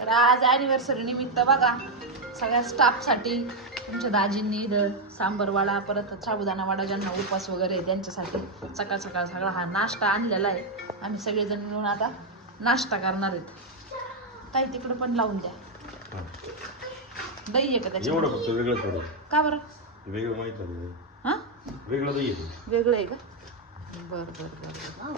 तर आज ॲनिव्हर्सरी निमित्त बघा सगळ्या स्टाफसाठी तुमच्या दाजींनी सांबर वडा परत साबुदाणा वडा ज्यांना उपवास वगैरे आहे त्यांच्यासाठी सकाळ सकाळ सगळा हा नाश्ता आणलेला आहे. आम्ही सगळेजण मिळून आता नाश्ता करणार आहेत. ताई तिकडे पण लावून द्या. दही आहे का त्याच्यात? एवढं फक्त वेगळं थोडं. का बरं वेगळं माहित नाही. हां वेगळं दही आहे. वेगळं आहे का? बरं बरं बरं.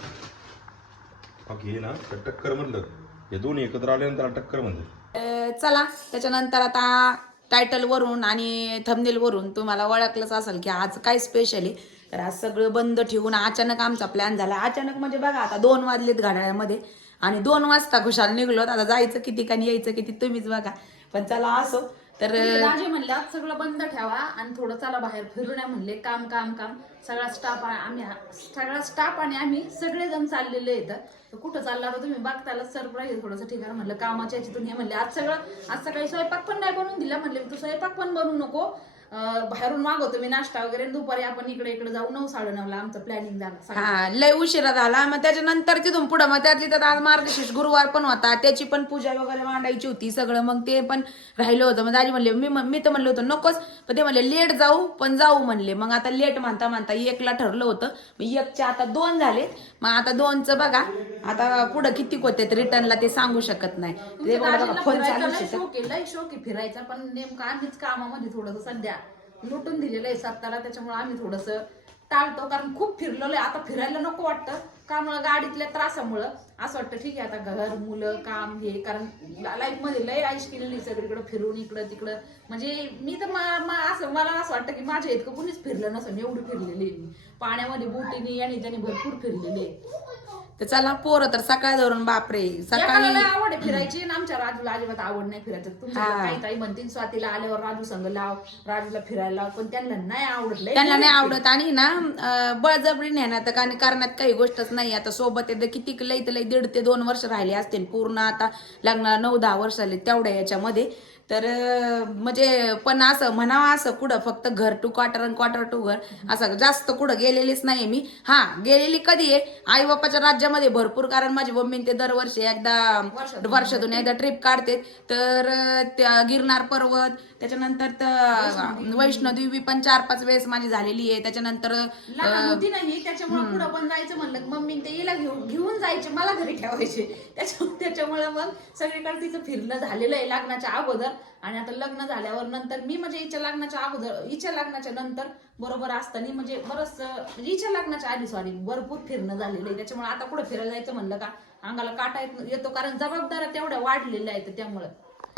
बाकी हे ना टक्कर म्हणलं हे दोन्ही एकत्र आल्यानंतर टक्कर म्हणतात. चला त्याच्यानंतर आता टायटल वरून आणि थंबनेल वरून तुम्हाला ओळखलंच असेल की आज काय स्पेशल आहे. तर आज सगळं बंद ठेवून अचानक आमचा प्लॅन झाला. अचानक म्हणजे बघा आता 2 वाजलेत घड्याळ्यामध्ये आणि 2 वाजता खुशाल निघलो. आता जायचं किती आणि यायचं किती तुम्हीच बघा. पण चला असो. तर दाजी म्हणले आज सगळं बंद ठेवा आणि थोडं चला बाहेर फिरून या म्हणले. काम काम काम सगळा स्टाफ आणि आम्ही सगळेजण चाललेले आहेत. तर कुठं चालला तर तुम्ही बघताला सरप्राईज थोडंसं ठिकाण म्हणलं कामाच्या याच्यातून हे म्हणले आज सकाळी स्वयंपाक पण नाही बनवून दिला. म्हणले तू स्वयंपाक पण बनवू नको, बाहेरून मागवतो मी नाश्ता वगैरे. दुपारी आपण इकडे जाऊ. 9-9:30 आमचं प्लॅनिंग झालं. हा लय उशिरा झाला. मग त्याच्यानंतर तिथून पुढं मग त्यातली तर आज मार्गशीर्ष गुरुवार पण होता. त्याची पण पूजा वगैरे मांडायची होती सगळं. मग ते पण राहिलं होतं. मग दाजी म्हणले मी तर म्हणलं होतं नकोच, पण ते म्हणले लेट जाऊ पण जाऊ म्हणले. मग आता लेट म्हणता 1ला ठरलं होतं. मग 1चे आता 2 झालेत. मग आता 2चं बघा आता पुढं किती होते रिटर्नला ते सांगू शकत नाही. ते फोन शोकी फिरायचा पण नेमकं आम्हीच कामामध्ये थोडस सध्या लुटून दिलेलं आहे स्वतःला. त्याच्यामुळे आम्ही थोडस टाळतो कारण खूप फिरलेलो आहे. आता फिरायला नको वाटतं कामुळे गाडीतल्या त्रासामुळं असं वाटतं ठीक आहे आता घर मुलं काम हे. कारण लाईफ मध्ये लय आयुष केलेली सगळीकडे फिरून इकडं तिकडं. म्हणजे मी तर मला असं वाटतं की माझ्या इतकं कुणीच फिरलं नसेल एवढी फिरलेली आहे मी. पाण्यामध्ये बोटीने आणि त्याने भरपूर फिरलेले आहे. तर चला पोरं तर सकाळ धरून बापरे सकाळी आवड आहे फिरायची. आमच्या राजूला अजिबात आवड नाही फिरायचं. तुम्ही काही म्हणतील स्वातीला आल्यावर राजू संग लाव, राजूला फिरायला लाव, पण त्यांना नाही आवडत. त्यांना नाही आवडत. आणि ना बळजबरी नेण्यात करण्यात काही गोष्टच नाही. आता सोबत येतं किती लई 1.5 ते 2 वर्ष राहिले असतील पूर्ण. आता लग्नाला 9-10 वर्ष आले तेवढ्या याच्यामध्ये. तर म्हणजे पण असं म्हणावं असं कुठं फक्त घर टू क्वार्टर आणि क्वार्टर टू घर असं जास्त कुठं गेलेलीच नाही मी. हा गेलेली कधी आहे आई बापाच्या राज्यामध्ये भरपूर. कारण माझी मम्मी ते दरवर्षी वर्षातून एकदा ट्रिप काढते. तर त्या गिरनार पर्वत त्याच्यानंतर वैष्णोदेवी पण 4-5 वेळेस माझी झालेली आहे. त्याच्यानंतर नाही त्याच्यामुळे पुढं पण जायचं म्हणलं मम्मी ते हिला घेऊन जायचे मला घरी ठेवायचे. त्याच्यामुळे मग सगळीकडे तिचं फिरणं झालेलं आहे लग्नाच्या अगोदर. आणि आता लग्न झाल्यावर नंतर मी म्हणजे हिच्या लग्नाच्या नंतर बरोबर असताना म्हणजे बरंच हिच्या लग्नाच्या आधी भरपूर फिरणं झालेलं आहे. त्याच्यामुळे आता कुठं फिरायला जायचं म्हणलं का अंगाला काटा येतो कारण जबाबदाऱ्या तेवढ्या वाढलेल्या आहेत. त्यामुळे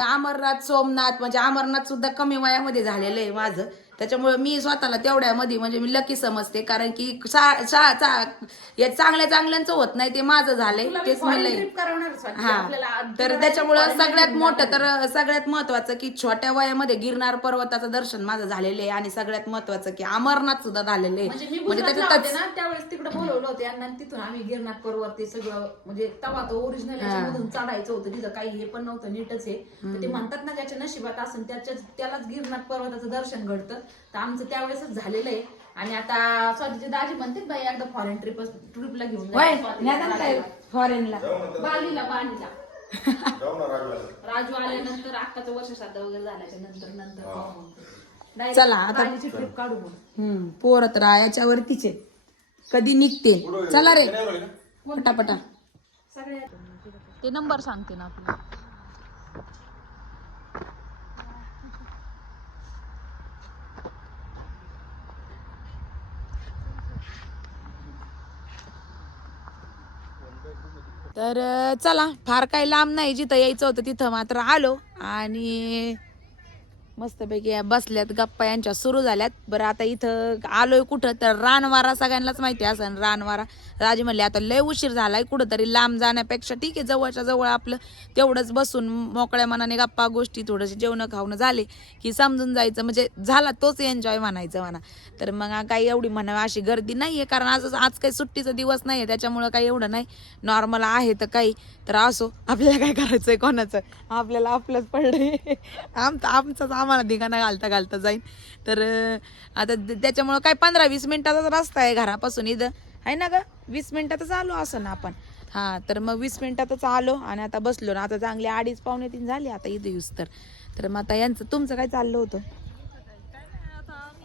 अमरनाथ सोमनाथ म्हणजे अमरनाथ सुद्धा कमी वयामध्ये झालेलं आहे माझं. त्याच्यामुळे मी स्वतःला तेवढ्यामध्ये म्हणजे मी लकी समजते. कारण की चांगल्यांचं होत नाही ते माझं झालंय तेच मी तर त्याच्यामुळं सगळ्यात महत्वाचं की छोट्या वयामध्ये गिरनार पर्वताचं दर्शन माझं झालेलं आहे. आणि सगळ्यात महत्वाचं की अमरनाथ सुद्धा झालेलं आहे. म्हणजे त्याच्यात त्यावेळेस तिकडे बोलवलं होते आणि तिथून आम्ही गिरनार पर्वत ते सगळं म्हणजे तवा तो ओरिजिनल मधून चढायचं होतं. तिथं काही हे पण नव्हतं नीटच आहे. तर ते म्हणतात ना ज्याच्या नशिबात असेल त्यालाच गिरनार पर्वताचं दर्शन घडतं. तर आमचं त्यावेळेसच झालेलं आहे. आणि आता स्वतःचे दाजी म्हणतात बाई एकदा फॉरेन ट्रिपला घेऊन फॉरेनला बालीला राजू आल्यानंतर अक्काचं वर्ष श्राद्ध वगैरे झाल्याच्या नंतर चला आता ट्रिप काढू. पोरं तर याच्यावरतीच आहे कधी निघते. चला रे पटापटा ते नंबर सांगते ना आपला. तर चला फार काही लांब नाही. जिथं यायचं होतं तिथं मात्र आलो आणि मस्तपैकी बसल्यात गप्पा यांच्या सुरू झाल्यात. बरं आता इथं आलोय कुठं तर रानवारा सगळ्यांनाच माहिती असं रानवारा. राजी म्हणले आता लय उशीर झालाय कुठंतरी लांब जाण्यापेक्षा ठीक आहे जवळच्या जवळ आपलं तेवढंच बसून मोकळ्या मनाने गप्पा गोष्टी थोडंसं जेवण खावणं झाले की समजून जायचं म्हणजे झाला तोच एन्जॉय म्हणायचं म्हणा. तर मग काही एवढी म्हणावं अशी गर्दी नाहीये कारण आज काही सुट्टीचा दिवस नाहीये. त्याच्यामुळं काही एवढं नाही नॉर्मल आहे. तर काही तर असो आपल्याला काय करायचंय कोणाचं आपल्याला आपलंच पडलंय आमचंच आम्हाला धिंगाणा घालता जाईन. तर आता त्याच्यामुळं काय 15-20 मिनिटाचाच रस्ता आहे घरापासून. इथं आहे ना ग 20 मिनिटातच आलो असं ना आपण. हा तर मग 20 मिनिटातच आलो आणि आता बसलो ना. आता चांगले 2:30 पावणे 3 झाले आता इथे येऊस तर मग आता यांचं तुमचं काय चाललं होतं?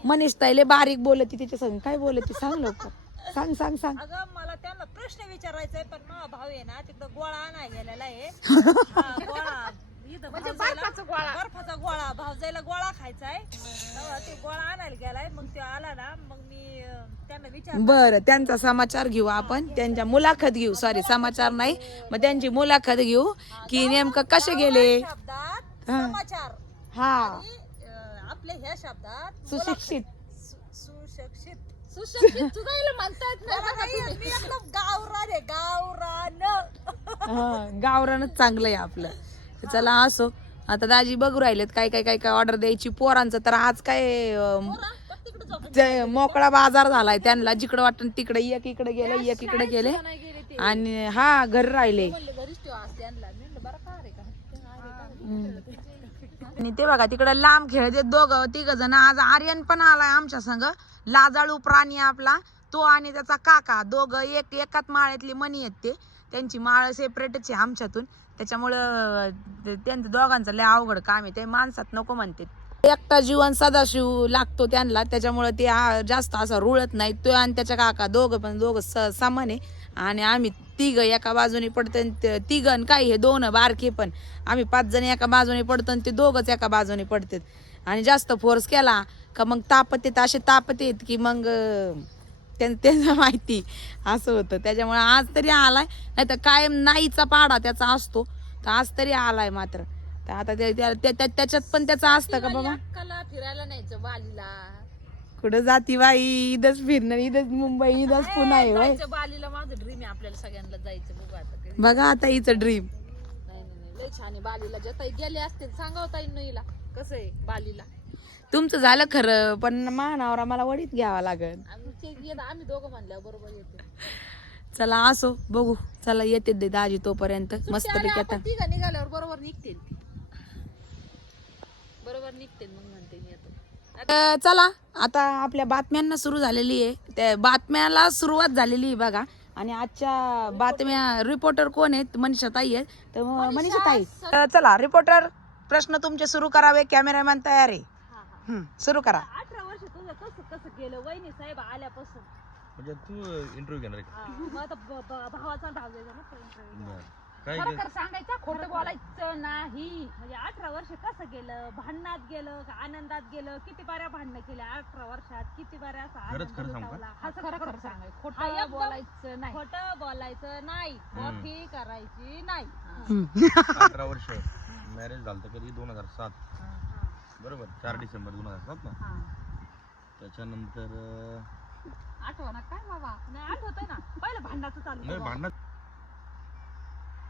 मनीष ताईले बारीक बोलती तिच्या संग काय बोलती सांग लवकर. सांग सांग सांग. अगं मला त्यांना प्रश्न विचारायचा पण माझा भाऊ आहे ना तिकडं गोळा आणाय गेलेला आहे हा, गोळा इथं म्हणजे बर्फाचा गोळा भावजाईला गोळा खायचा आहे तेव्हा ते गोळा आणायला गेलाय मग ते आला ना मग मी त्यांना विचार बरं त्यांचा समाचार घेऊ आपण त्यांच्या मुलाखत घेऊ सॉरी समाचार नाही मग त्यांची मुलाखत घेऊ की नेमकं कसे गेले शब्दात हा. समाचार हा आणि आपल्या ह्या शब्दात सुशिक्षित सुशिक्षित सुशिक्षित सुद्धा म्हणतात मला नाही येत, मी एकदम गावरान आहे गावरान हा, गावरानच चांगलं आहे आपलं. तर चला असो आता दाजी बघू राहिलेत काय काय काय काय ऑर्डर द्यायची पोरांचं तर आज काय मोकळा बाजार झालाय त्यांना जिकडं वाटतं तिकडे एक इकडे गेले एक इकडे गेले आणि हा घर राहिले आणि ते बघा तिकडं लांब खेळते दोघं तिघ जण आज आर्यन पण आलाय आमच्या संग लाजाळू प्राणी आपला तो आणि त्याचा काका दोघं एकाच माळ्यातली मणी आहेत ते त्यांची माळ सेपरेटच आहे आमच्यातून त्याच्यामुळं त्यांचं दोघांचं लय अवघड काम आहे ते माणसात नको म्हणते एकटा जीवन सदाशिव लागतो त्यांना त्याच्यामुळे ते जास्त असं रुळत नाही तो आणि त्याच्या काका दोघं समान आहे आणि आम्ही तिघ एका बाजूने पडतो तिघन काय हे दोन बारके पण आम्ही 5 जण एका बाजूने पडतो आणि ते दोघंच एका बाजूने पडतात आणि जास्त फोर्स केला का मग तापत येत असे तापत येत की मग त्यांचं माहिती असं होतं त्याच्यामुळे आज तरी आलाय नाही तर कायम नाहीचा पाडा त्याचा असतो तर आज तरी आलाय मात्र तर आता त्याच्यात पण त्याचं असतं का बाबा अक्काला फिरायला न्यायचं बालीला कुठं जाती बाई इथंच फिरणं इथंच मुंबई इथंच पुन्हा आहे होय. जायचं बालीला माझं ड्रीम आहे आपल्याला सगळ्यांना जायचं बघू आता कधी. बघा आता हिचं ड्रीम नाही लय छान आहे बालीला ज्या ताई गेले असतील सांगावता येईल हिला कसं आहे बालीला तुमचं झालं खरं पण मानावर मला वडीत घ्यावा लागल आम्ही दोघं म्हणल्यावर बरोबर येते चला असो बघू चला येते दे दाजी तोपर्यंत मस्त पैकी आता तिघा निघाल्यावर बरोबर निघते बरोबर निघते मग म्हणते मी येतो चला आता आपल्या बातम्यांना सुरू झालेली आहे त्या बातम्याला सुरुवात झालेली आहे बघा आणि आजच्या बातम्या रिपोर्टर कोण आहेत मनीषा ताई आहेत तर मनीषा ताई चला रिपोर्टर प्रश्न तुमचे सुरू करावे कॅमेरामॅन तयार आहे सुरू करा 18 वर्ष तुझं कसं गेलं वहिनी साहेब आल्यापासून म्हणजे तू इंटरव्ह्यू घेणार आहे का? मग आता भावाचा भाव द्यायचा ना इंटरव्ह्यू काय खरं सांगायचं खोटं बोलायचं नाही म्हणजे 18 वर्ष कसं गेलं भांडणात गेलं का आनंदात गेलं किती बाऱ्या भांडणं केल्या 18 वर्षात किती बाऱ्या असा खरंच खरं सांगू का? असं खरं सांगायचं हा, खोटं एकदम बोलायचं नाही खोटं बोलायचं नाही कॉफी करायची नाही 18 वर्ष मॅरेज झालं तर कधी 2007 बरोबर 4 डिसेंबर 2007 ना त्याच्यानंतर आठवण काय बाबा नाही आठवतंय ना पहिलं भांडणाचं चालू नाही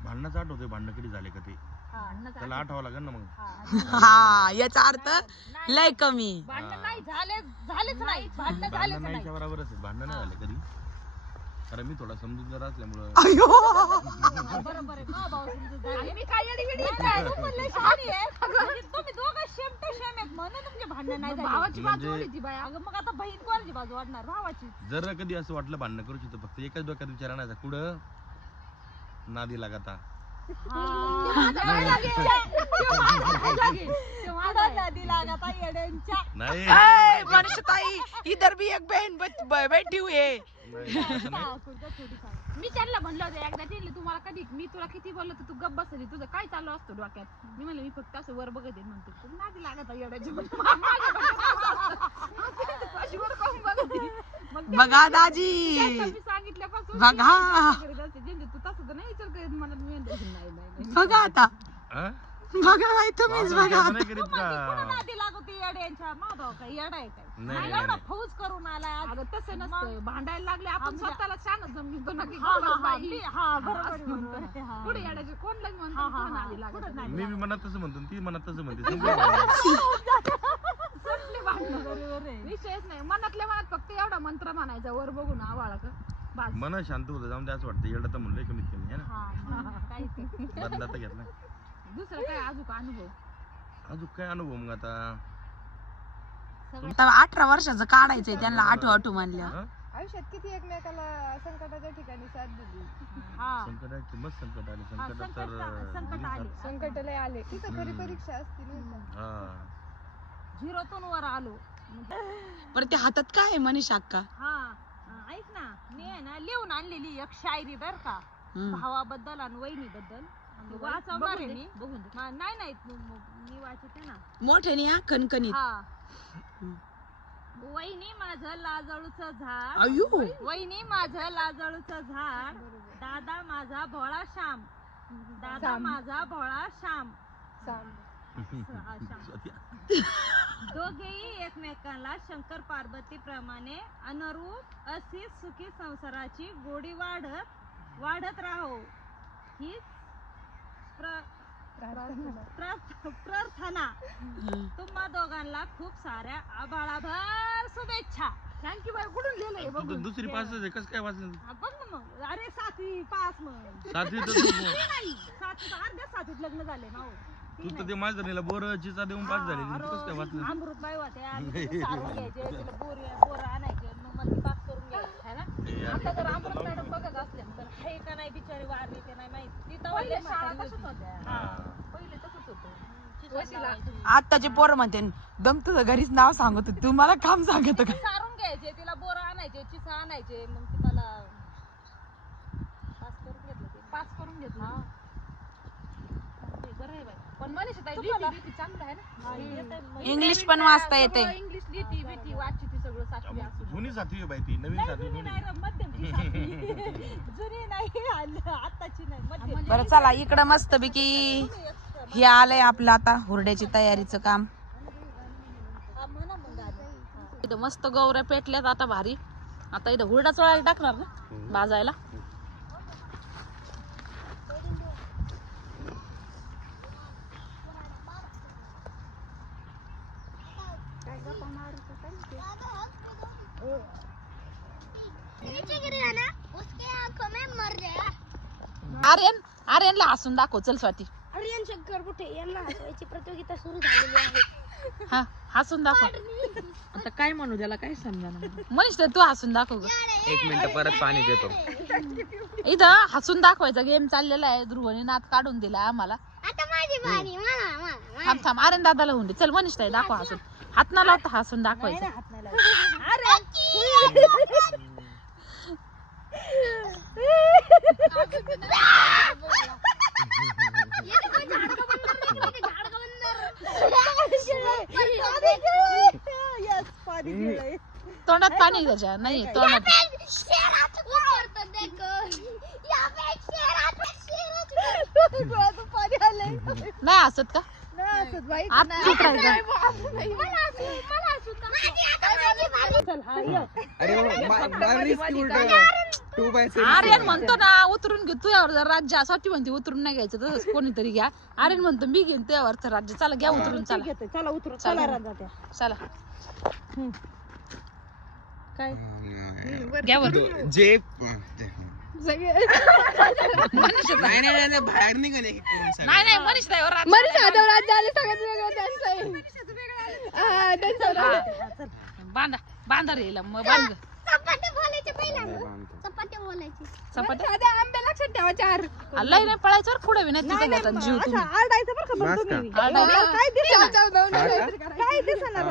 भांडणाचं आठवतंय भांडणं कधी झाले का ते त्याला आठवावं लागेल ना मग हा याचा अर्थ लय कमी भांडण नाही झालेच नाही भांडण झालेच भांडणं नाही नाहीच्या बरोबरच आहे भांडणं नाही झाले कधी कारण मी थोडा समजूतदार असल्यामुळं बरोबर आहे हा भाऊ समजूतदार आहे. मी काय येडी नाही, तू म्हणले शहाणी आहे. म्हणजे तुम्ही दोघं सेम टू सेम आहेत म्हणून तुमचे भांडण नाही झाले. भावाची बाजू म्हणजे- ओढीची बाया अगं मग आता बहीण कोणाची बाजू वाढणार भावाची जर कधी असं वाटलं भांडणं करू शकतो फक्त एकच डोक्यात विचार आणायचा कुठं नादी लागता नदी लागत आहे येड्यांच्या. नाही मनीषा ताई इधर भी एक बहन बैठी हुई है नाही, असं नाही. मी त्यांना म्हणलं होतं एकदा त्यांनी तुम्हाला कधी मी तुला किती बोललो तर तू गप्प बसली तुझं काय चालू असतं डोक्यात मी म्हणलं मी फक्त असं वर बघत आहे म्हणते तू नादी लागत आहे येड्याची बघा दाजी मी सांगितल्यापासून बघा तू तसं तर नाही विचार करीत मला मी म्हणते, नाही बघा आता हा? बघा बाई तुम्हीच वावरात बघा असं नाही करीत कुठं का नादी लागते येड्यांच्या मा भाऊ काय येडा आहे काय नाही, नाही, एवढा नाही. फौज करून आला अगं तसं नसतं भांडायला लागले आपण आमच्या- स्वतःला छान समजतो ना की हा, हा, गप्प हा, बाई. मी- हा, बरोबर आहे, बरोबर आहे, हा. पुढे येण्याचे कोणलाच हा, म्हणतो हा, कोण हा. आधी लागत पुढं नाही. मी मनात तसं म्हणतो ती मनात तसं म्हणते संपली भांडणं. बरोबर आहे. विषयच नाही मनातल्या मनात फक्त एवढा मंत्र म्हणायचा वर बघून आवाळा का बास. मन शांत होतं जाऊन ते असं वाटतं एवढं तर म्हणलंय कमीत कमी है ना हा, हा, काहीच नाही. बदला तर घेतला दुसरं काय अजून अनुभव अजून काय अनुभव मग आता आता 18 वर्षाचं काढायचंय त्यांना आठव म्हणल्या हा? आयुष्यात किती एकमेकाला संकटाच्या ठिकाणी साथ दिली. हा संकटाचे मस्त संकट आले हा, संकट संकट आले संकट लय आले तिथं खरी परीक्षा असती नाही का. हा झिरोतून वर आलो. बरं ते हातात काय आहे मनीषा अक्का? हा ऐक ना, मी आहे ना लिहून आणलेली एक शायरी बर का, भावाबद्दल आणि वहिनीबद्दल. वाचवणार आहे मी. नाही मी वाचते ना. मोठ्याने हा खणखणीत. हा. वहिनी माझं लाजळूचं झाड, अयो वहिनी माझं लाजळूचं झाड, दादा माझा भोळा श्याम, दादा माझा भोळा श्याम. दोघेही एकमेकांना शंकर पार्वती प्रमाणे अनुरूप अशी सुखी संसाराची गोडी वाढत राहो हीच प्रार्थना. तुम्हा दोघांना खूप साऱ्या आभाळाभर शुभेच्छा. Thank you bye. कुठून लिहिलंय बघ. दुसरी पास आहे कसं काय वाचलं बघ ना मग. अरे 7वी पास मग. 7वी तर नाही 7वी अर्ध्या 7वीत लग्न झाले ना. तू तर ते माझ्या बोरचीचा देऊन पास झाली तू कसं काय वाचलं? अमृतबाई होते आम्ही तिला सारून घ्यायचे, तिला बोर आणायचे, मग मला ती पास करून घ्यायची है ना. आता जर अमृत मॅडम बघत असले तर हे का नाही बिचारी वारली ते नाही माहिती. ती तर शाळा तसंच होत्या. पहिले तसंच होतं. आताचे पोरं म्हणते दम तुझं घरीच नाव सांगत होती, तू मला काम सांगत का? सारून घ्यायचे, तिला बोर आणायचे, चिसा आणायचे, मग ती मला पास करून घेतलं. ते पास करून घेतलं. बरं आहे बाई. पण मनीषा ताई लिहिती चांगलं आहे ना. इंग्लिश पण वाचता येते. इंग्लिश लिहिती बिती वाचती ती सगळं 7वी असू. जुनी 7वी बाई ती नवीन 7वी जुनी नाही रे, मध्यमची सातवी. जुनी नाही आताची नाही, मध्यम. बरं चला इकडं मस्त पैकी हे आलंय आपलं आता हुरड्याची तयारीचं काम. इथं मस्त गौऱ्या पेटल्यात आता भारी. आता इथं हुरडा चोळायला टाकणार ना भाजायला. आर्यनला हसून दाखव चल स्वाती. आर्यन शंकर कुठे यांना हसवायची प्रतियोगिता सुरू झालेली आहे. हा हसून दाखव. आता काय म्हणू त्याला काय समजा मनीष तू हसून दाखव ग. 1 मिनिट परत पाणी देतो. इथं हसून दाखवायचा गेम चाललेला आहे. ध्रुवने नाद काढून दिला आम्हाला. आता माझी बारी. मला थांब थांब आर्यन दादाला होऊन दे. चल मनीष ताई दाखव हसून. हात ना लावता हसून दाखवायचं. तोंडात पाणी त्याच्या नाही तोंडात नाही हसत का? आत चूप आर्यन म्हणतो ना उतरून घे तुझ्यावर जर राज्य असाठी म्हणते उतरून नाही घ्यायचं तसंच कोणीतरी घ्या. आर्यन म्हणतो मी घेईन तुझ्यावरचं राज्य. चला घ्या उतरून. चला चला उतरू. चला काय घ्या वरून. जे बाहेर निघाले नाही मनीष ताईवर राज्य. मनीषा हातावर राज्य आले सगळ्यात वेगळं त्यांचं आहे. बांधा रे मग बांध. चपात्या बोलायचे पहिला. चपात्या बोलायची. चपात्या आंबे लक्षात ठेवा 4. लय नाही पळायचं बरं पुढे नाही तिथं घेतात जीव तुम्ही. आरडायचं बरं का पण तुम्ही. काय दिसणार? काय दिसणार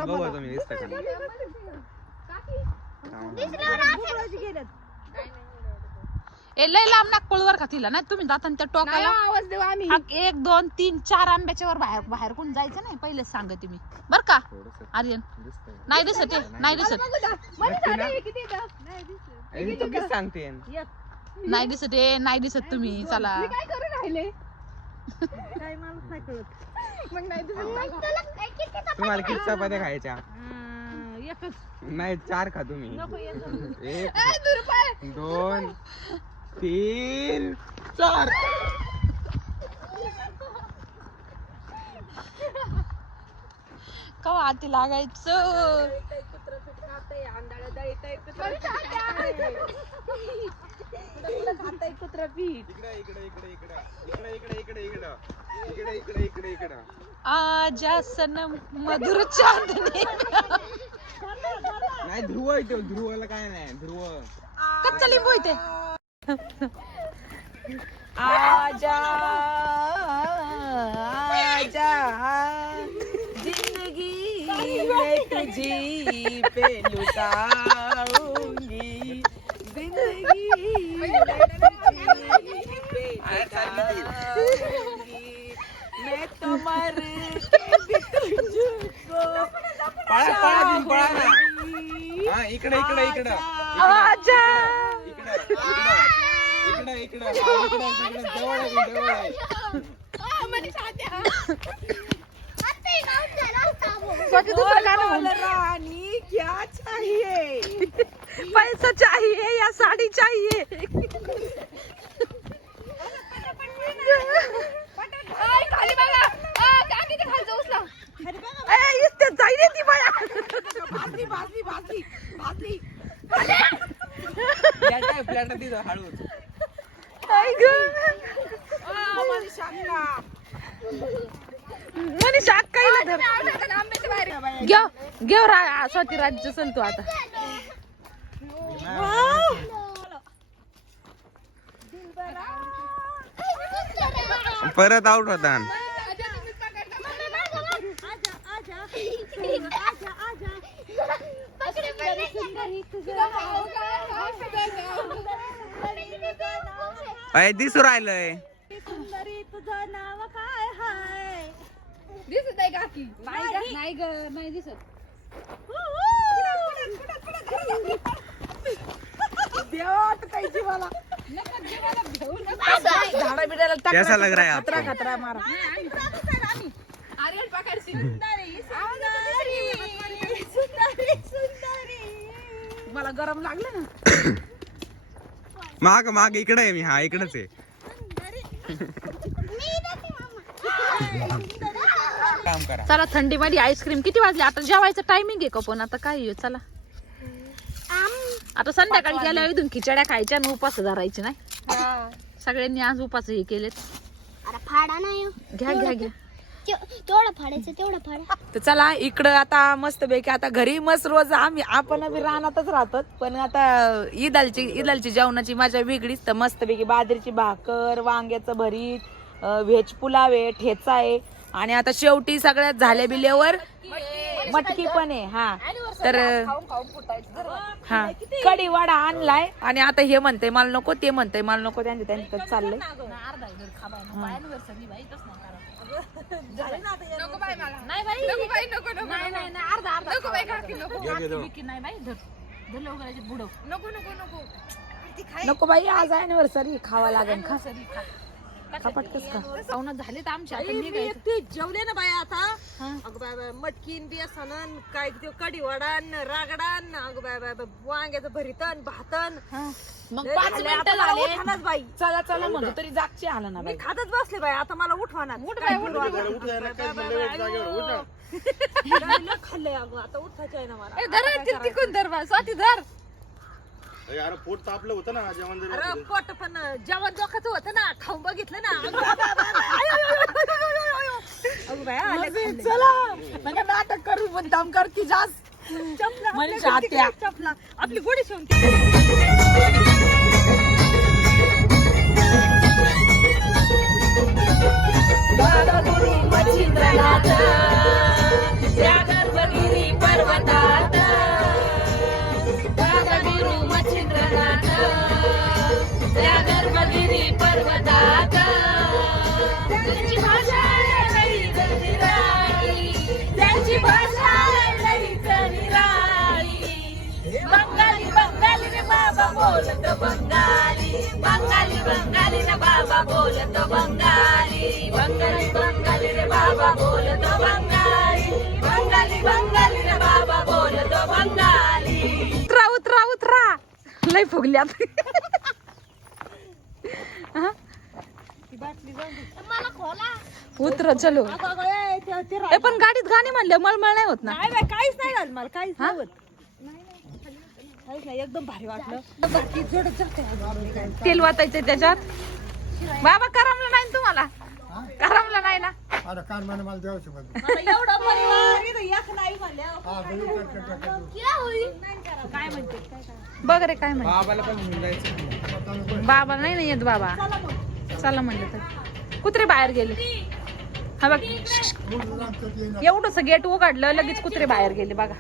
ए लय लांब नाक पळवर का तिला नाही तुम्ही जाता त्या टोकाला आवाज देऊ आम्ही. 1 2 3 4 आंब्याच्या वर बाहेर कोण जायचं नाही पहिलेच सांगते मी बर का. आर्यन नाही दिसत नाही दिसत सांगते नाही दिसत नाही दिसत तुम्ही. चला काय करू राहिले काय मला नाही कळत. मग नाही दिसत. तुम्हाला किती चपात्या खायच्या? एकच नाही 4 खा तुम्ही. नको एकच. 1 2 3 4. कवा हाती लागायचं. आजा सनम मधुर चांदनी नाही ध्रुव आहे तो, ध्रुवला काय नाही ध्रुव. कच्चा लिंबू इथे आजा आजा जिंदगी मैं तुझी पे लुटाऊंगी जिंदगी मैं तुझी पे लुटाऊंगी मैं तो मर के भी तुझको पळा पळा बिन पळा ना. हा इकडे इकडे इकडे आजा इकडे इकडे इकडे इकडे जवळ आहे जवळ आहे. रानी क्या चाहिए पैसा चाहिए या साड़ी चाहिए जाईल ती बाया भाजली भाजली भाजली भाजली फ्लॅट तिथं हळूच. मनीषा अक्काईला धर घेव स्वती राज्य सन तू आता परत आउट होता. दिसू राहिलंय. दिसत आहे काकी नाही ग नाही दिसत झाडा बिडाला कैसा लग रहा है आपको? खतरा खतरा मारा मला गरम लागलं ना माग माग इकडे आहे मी. हा इकडेच आहे. काम करा. चला थंडीमध्ये आईस्क्रीम किती वाजले आता जेवायचं टायमिंग आहे का पण आता काय आहे, चला आता संध्याकाळी गेल्या इथून खिचड्या खायच्या आणि उपास धरायचे नाही सगळ्यांनी आज उपास हे केलेत. अरे फाडा नाही हो. घ्या घ्या घ्या तेवढं फाडायचं तेवढं फाडा. तर चला इकडं आता मस्त पैकी आता घरी मस्त रोज आपण बी रानातच राहतो पण आता ईदालची जेवणाची मजा वेगळीच. तर मस्त पैकी बाजरीची भाकर वांग्याचं भरीत व्हेज पुलाव आहे ठेचा आहे आणि आता शेवटी सगळ्यात झाल्या बिल्यावर मटकी पण आहे. हा तर हा कढी वडा आणलाय आणि आता हे म्हणते मला नको ते म्हणते मला नको त्यांचं चाललंय. नको बाई आज अॅनिव्हर्सरी खावा लागेल खा पटकस का झाले तर आमच्या ते जेवले ना बाया आता अगं बाय मटकीन बेसन काय ते कढी वडान रागडान अगं बाय वांग्याचं भरीतन भातन मग 5 मिनिटं झाले उठवानाच बाई चला चला म्हणतो तरी जागची आला ना मी बाई खातच बसले बाई आता मला उठवाना खाल्लंय अगं आता उठायचं आहे ना मला तिकून धर बा, स्वाती धर अरे पोट तापलं होतं ना जेवण जरी अरे पोट पण जेवण जोखाचं होतं ना खाऊन बघितलं ना अगं बाय आले चला नका नाटक करू पण दम कर की जास्त मनीषा आत्या चपला आपली गोडी शिवून गुरु मच्छिंद्रनाथ त्या गर्भगिरी पर्वतात गुरु मच्छिंद्रनाथ त्या गर्भगिरी पर्वतात त्यांची भाषा लईच निराळी त्यांची भाषा लईच निराळी बंगाली बंगाली रे बाबा बोलत बंगाली बंगाली बंगाली रे बाबा बोलत बंगाली बंगाली बंगाली रे बाबा बोलत बंगाली बंगाली बंगाली रे बाबा बोलत बंगाली उतरा उतरा उतरा लय फुगल्यात मला खोला. उतरा चलो ए पण गाडीत गाणी म्हणले मळमळ नाही होत ना नाही बाई काहीच नाही झालं मला काहीच नाही होत काहीच नाही एकदम भारी वाटलं तेल वाटायचं त्याच्यात बाबा करमलं नाही ना तुम्हाला करमलं नाही ना अरे कान मला मला द्यायचं बघ. आता एवढा परिवार इथं एक नाही म्हणल्यावर हा, बघ, कट. काय म्हणते बघ रे काय म्हणते बाबाला पण घेऊन जायचं. बाबा नाही येत बाबा चला म्हणलं तर कुत्रे बाहेर गेले हा बघ एवढंच गेट उघडलं लगेच कुत्रे बाहेर गेले बघा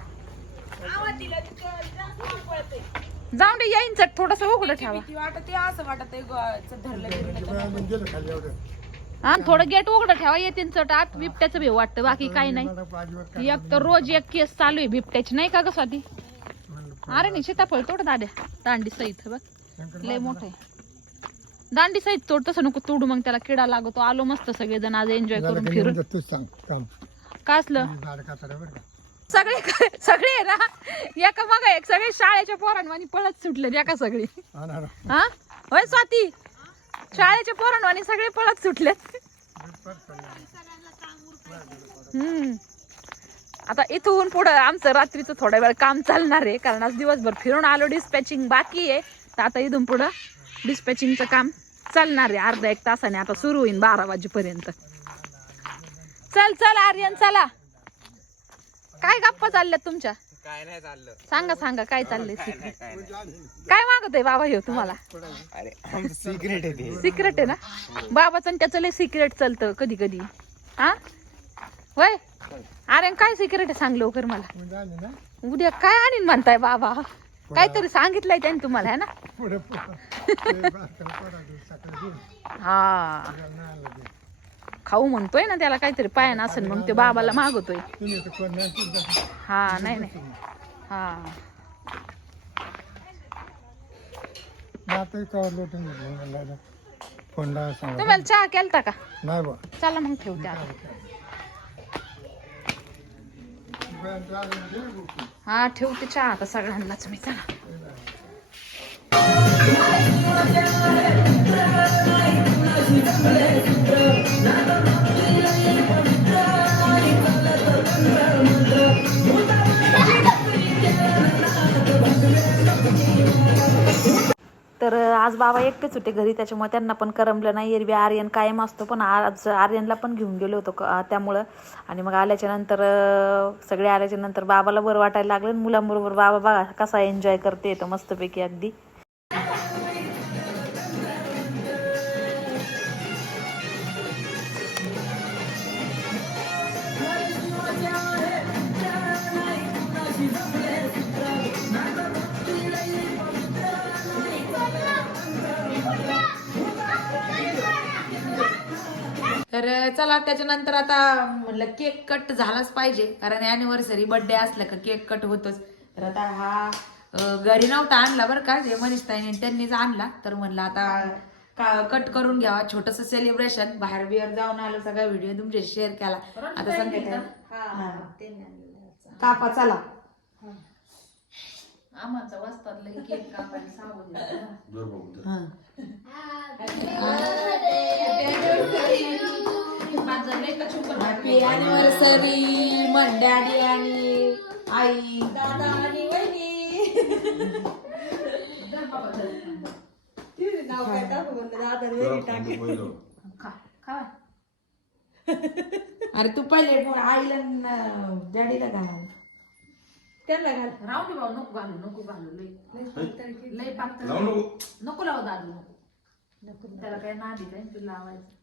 जाऊन दे येईन चट थोडस उघडं ठेवा गेलं खाली एवढं. हा थोडं गेट उघडं ठेवा येतील चट आत बिबट्याचं भेव वाटतं बाकी काही नाही एक तर रोज एक केस चालू आहे बिबट्याची नाही का ग स्वाती अरे नाही सीताफळ तोड दाद्या दांडी सहित बघ लय मोठं आहे दांडी सहित तोड तसं नको तोडू मग त्याला किडा लागतो आलो मस्त सगळेजण आज एन्जॉय करून फिरून तूच सांग काम काय असलं झाड कातडा बरं का. सगळे आहे ना एका मग एक सगळे शाळेच्या पोरांवानी पळत सुटले एका सगळी हा ना, हा होय स्वाती शाळेच्या पोरांवानी सगळे पळत सुटले आता इथून पुढं आमचं रात्रीचं थोड्या वेळ काम चालणार आहे कारण आज दिवसभर फिरून आलो डिस्पॅचिंग बाकी आहे तर आता इथून पुढं डिस्पॅचिंगचं काम चालणार आहे अर्धा एक तासाने आता सुरू होईल 12 वाजेपर्यंत चल चल आर्यन चला काय गप्पा चालल्यात तुमच्या काय नाही चाललं. सांगा काय चाललंय काय मागतोय बाबा हे तुम्हाला अरे आमचं सिक्रेट आहे ते. सिक्रेट आहे ना बाबाचं आणि त्याचं लय सिक्रेट चालतं कधी कधी हा वय अरे काय सिक्रेट आहे सांग लवकर मला म्हणजे आली ना उद्या काय आणीन म्हणताय बाबा काहीतरी सांगितलंय त्याने तुम्हाला है ना पुढे सकाळी हा खाऊ म्हणतोय ना त्याला काहीतरी पायानं असेल मग ते बाबाला मागवतोय तुम्ही तर कोण नाही हा नाही हा आता कवर लोटून घेतलं फोनला सांगा तुम्हाला चहा केलता का नाही बा चला मग ठेवते आता हा ठेवते चहा आता सगळ्यांनाच मी चला तर आज बाबा एकटेच होते घरी त्याच्यामुळे त्यांना पण करमलं नाही एरवी आर्यन कायम असतो पण आज आर्यनला पण घेऊन गेलो होतो त्यामुळं आणि मग आल्याच्या नंतर सगळे आल्याच्या नंतर बाबाला बरं वाटायला लागलं मुलांबरोबर बाबा बघा कसा एन्जॉय करते येतो मस्तपैकी अगदी तर चला त्याच्यानंतर आता म्हटलं केक कट झालाच पाहिजे कारण अॅनिव्हर्सरी बर्थडे असलं का केक कट होतोच तर आता हा घरी नव्हता आणला बरं का जे मनीषताईने त्यांनीच आणला तर म्हणलं आता कट करून घ्यावा छोटस सेलिब्रेशन बाहेर बिहेर जाऊन आलं सगळा व्हिडिओ तुमच्याशी शेअर केला आता संध्याकाळी कापा चला आम्हाला वाजतात केक कापायला सावध हॅपी अॅनिव्हर्सरी मन डॅडी आणि आई दादा आणि वहिनी अरे तू पहिले आईला डॅडीला घाल त्यांना घाल राहू दे भाऊ नको घालू लय पातळ नको लावू दादू नको त्याला काय नादी काय तू लावायचं